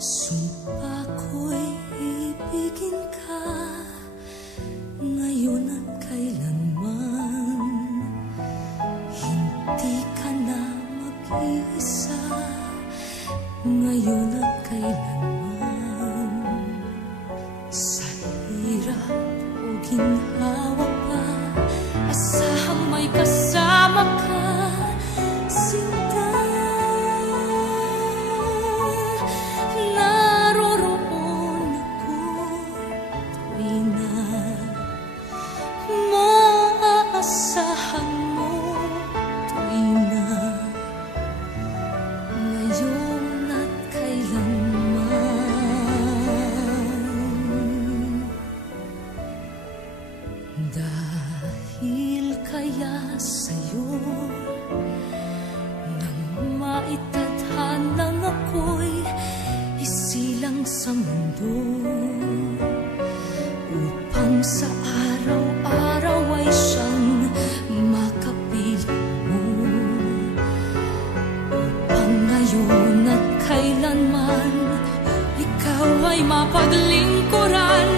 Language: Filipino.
Sumpa ko'y ibigin ka ngayon at kailanman. Hindi ka na mag-iisa ngayon at kailanman. Sa hirap o ginhawa pa, asahang may kasama ka, sinta. Naroroon ako tuwi na maaasahan mo, tuwi na ngayon at kailanman. Dahil kaya sa'yo nang maitadhanang ako'y isilang sa mundo, upang sa araw-araw ay siyang makapiling mo, upang ngayon at kailanman ikaw ay mapaglingkuran.